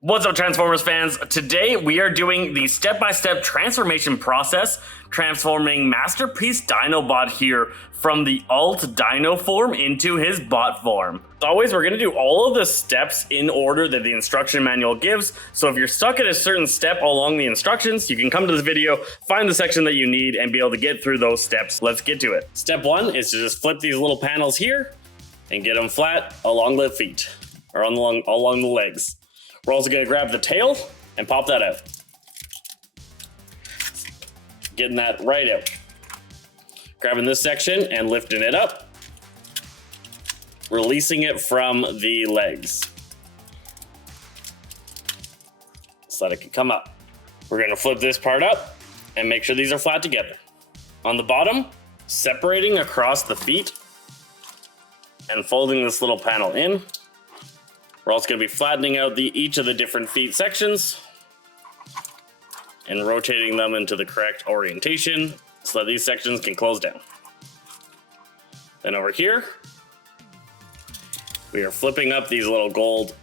What's up, Transformers fans? Today we are doing the step-by-step transformation process, transforming Masterpiece Dinobot here from the alt dino form into his bot form. As always, we're going to do all of the steps in order that the instruction manual gives, so if you're stuck at a certain step along the instructions, you can come to this video, find the section that you need, and be able to get through those steps. Let's get to it. Step one is to just flip these little panels here and get them flat along the feet, or along the legs. We're also going to grab the tail and pop that out. Getting that right out. Grabbing this section and lifting it up. Releasing it from the legs, so that it can come up. We're going to flip this part up and make sure these are flat together. On the bottom, separating across the feet and folding this little panel in. We're also going to be flattening out each of the different feet sections and rotating them into the correct orientation so that these sections can close down. Then over here, we are flipping up these little gold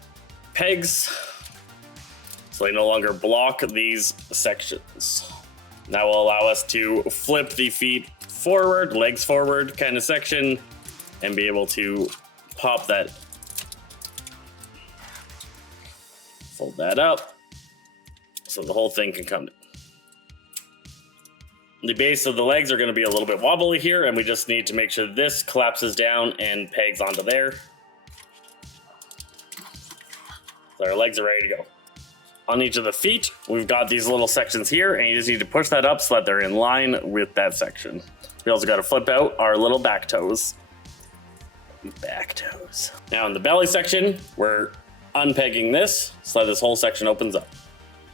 pegs so they no longer block these sections. That will allow us to flip the feet forward, legs forward kind of section, and be able to pop that. Fold that up so the whole thing can come down. The base of the legs are going to be a little bit wobbly here, and we just need to make sure this collapses down and pegs onto there. So our legs are ready to go. On each of the feet, we've got these little sections here, and you just need to push that up so that they're in line with that section. We also got to flip out our little back toes. Now in the belly section, we're unpegging this so that this whole section opens up.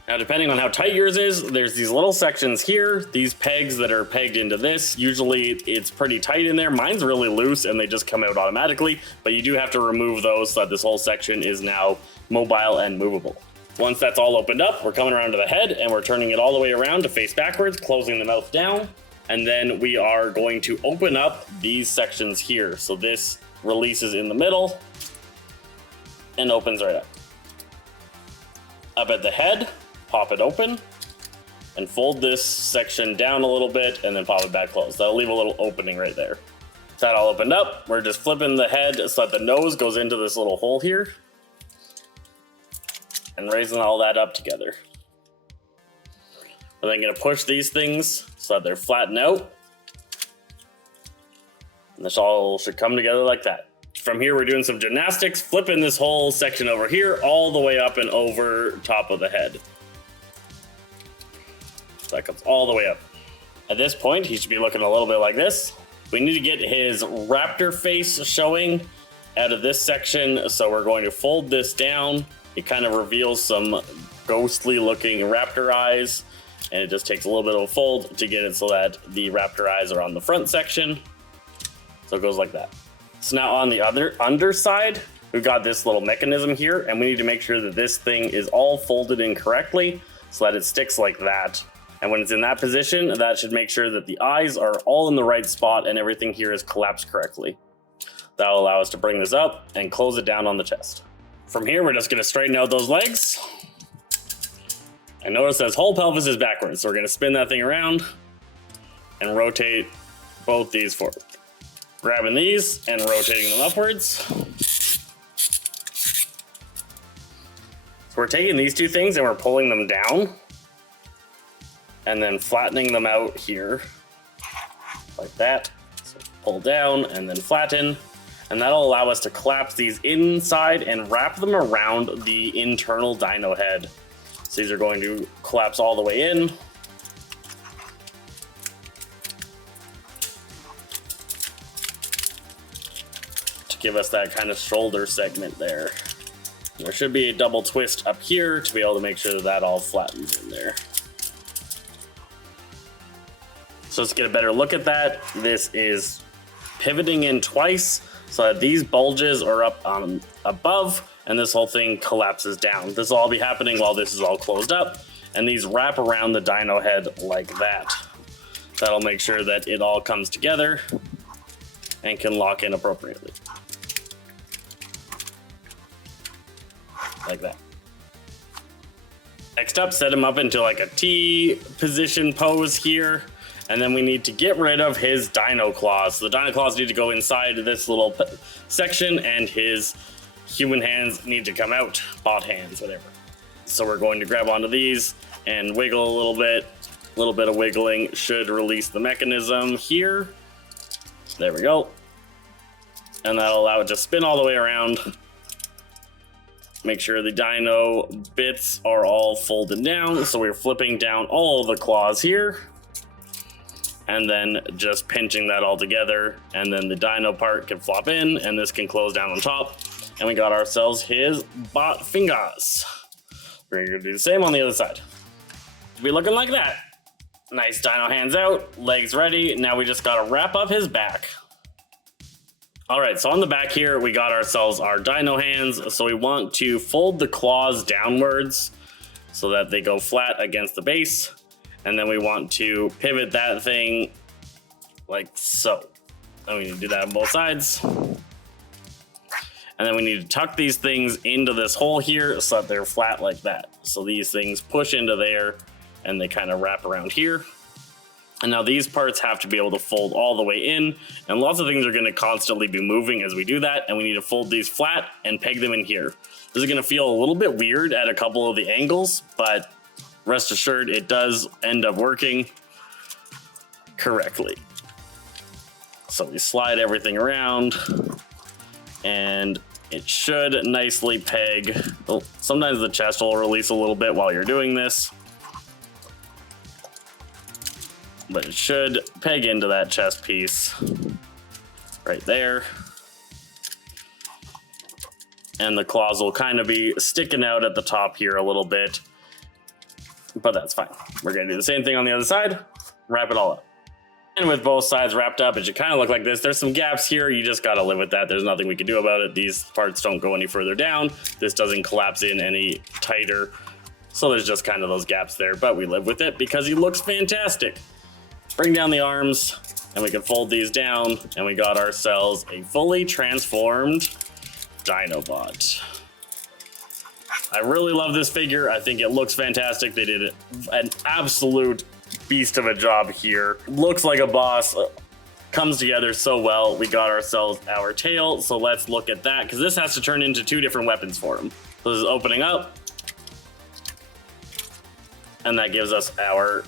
Now, depending on how tight yours is, there's these little sections here, these pegs that are pegged into this. Usually it's pretty tight in there. Mine's really loose and they just come out automatically, but you do have to remove those so that this whole section is now mobile and movable. Once that's all opened up, we're coming around to the head and we're turning it all the way around to face backwards, closing the mouth down. And then we are going to open up these sections here. So this releases in the middle and opens right up. Up at the head, pop it open and fold this section down a little bit and then pop it back closed. That'll leave a little opening right there. That all opened up, we're just flipping the head so that the nose goes into this little hole here and raising all that up together. We're then gonna push these things so that they're flattened out. And this all should come together like that. From here, we're doing some gymnastics, flipping this whole section over here all the way up and over top of the head. So that comes all the way up. At this point, he should be looking a little bit like this. We need to get his raptor face showing out of this section, so we're going to fold this down. It kind of reveals some ghostly looking raptor eyes, and it just takes a little bit of a fold to get it so that the raptor eyes are on the front section. So it goes like that. So now on the other underside, we've got this little mechanism here, and we need to make sure that this thing is all folded in correctly so that it sticks like that. And when it's in that position, that should make sure that the eyes are all in the right spot and everything here is collapsed correctly. That will allow us to bring this up and close it down on the chest. From here, we're just going to straighten out those legs. And notice that his whole pelvis is backwards, so we're going to spin that thing around and rotate both these forward. Grabbing these and rotating them upwards. So we're taking these two things and we're pulling them down and then flattening them out here like that. So pull down and then flatten, and that'll allow us to collapse these inside and wrap them around the internal dino head. So these are going to collapse all the way in. Give us that kind of shoulder segment there. There should be a double twist up here to be able to make sure that that all flattens in there. So let's get a better look at that. This is pivoting in twice so that these bulges are up above and this whole thing collapses down. This will all be happening while this is all closed up, and these wrap around the dino head like that. That'll make sure that it all comes together and can lock in appropriately. Like that. Next up, set him up into like a T position pose here. And then we need to get rid of his dino claws. So the dino claws need to go inside this little section, and his human hands need to come out. Bot hands, whatever. So we're going to grab onto these and wiggle a little bit. A little bit of wiggling should release the mechanism here. There we go. And that'll allow it to spin all the way around. Make sure the dino bits are all folded down. So we're flipping down all the claws here. And then just pinching that all together. And then the dino part can flop in, and this can close down on top. And we got ourselves his bot fingers. We're gonna do the same on the other side. Be looking like that. Nice dino hands out, legs ready. Now we just gotta wrap up his back. All right, so on the back here, we got ourselves our dino hands. So we want to fold the claws downwards so that they go flat against the base. And then we want to pivot that thing like so. And we need to do that on both sides. And then we need to tuck these things into this hole here so that they're flat like that. So these things push into there and they kind of wrap around here. And now these parts have to be able to fold all the way in, and lots of things are going to constantly be moving as we do that, and we need to fold these flat and peg them in here. This is going to feel a little bit weird at a couple of the angles, but rest assured it does end up working correctly. So we slide everything around, and it should nicely peg. Well, sometimes the chest will release a little bit while you're doing this, but it should peg into that chest piece right there. And the claws will kind of be sticking out at the top here a little bit, but that's fine. We're gonna do the same thing on the other side, wrap it all up. And with both sides wrapped up, it should kind of look like this. There's some gaps here, you just gotta live with that. There's nothing we can do about it. These parts don't go any further down. This doesn't collapse in any tighter. So there's just kind of those gaps there, but we live with it because he looks fantastic. Bring down the arms, and we can fold these down, and we got ourselves a fully transformed Dinobot. I really love this figure. I think it looks fantastic. They did an absolute beast of a job here. Looks like a boss. Comes together so well. We got ourselves our tail, so let's look at that, because this has to turn into two different weapons for him. So this is opening up, and that gives us our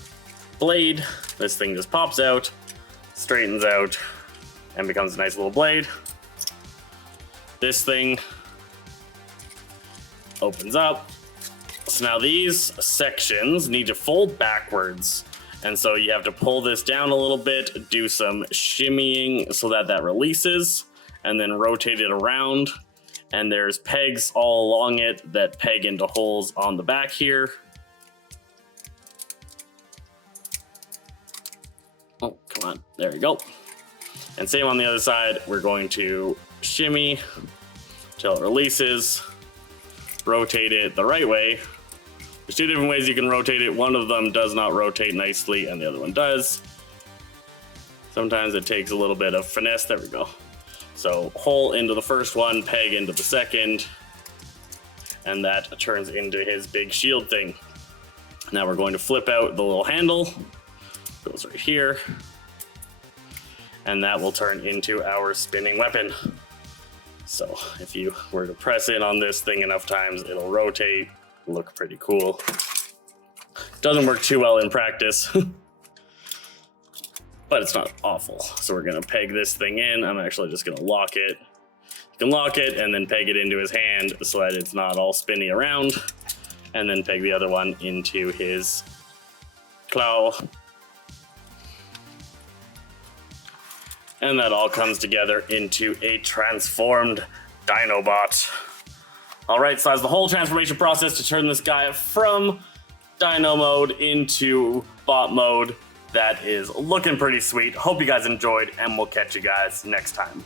blade. This thing just pops out, straightens out, and becomes a nice little blade. This thing opens up. So now these sections need to fold backwards. And so you have to pull this down a little bit, do some shimmying so that that releases, and then rotate it around. And there's pegs all along it that peg into holes on the back here. Oh, come on. There we go. And same on the other side. We're going to shimmy till it releases. Rotate it the right way. There's two different ways you can rotate it. One of them does not rotate nicely, and the other one does. Sometimes it takes a little bit of finesse. There we go. So hole into the first one, peg into the second, and that turns into his big shield thing. Now we're going to flip out the little handle. Goes right here, and that will turn into our spinning weapon. So if you were to press in on this thing enough times, it'll rotate, look pretty cool. Doesn't work too well in practice, but it's not awful. So we're gonna peg this thing in. I'm actually just gonna lock it. You can lock it and then peg it into his hand so that it's not all spinny around, and then peg the other one into his claw. And that all comes together into a transformed Dinobot. All right, so that's the whole transformation process to turn this guy from Dino mode into bot mode. That is looking pretty sweet. Hope you guys enjoyed, and we'll catch you guys next time.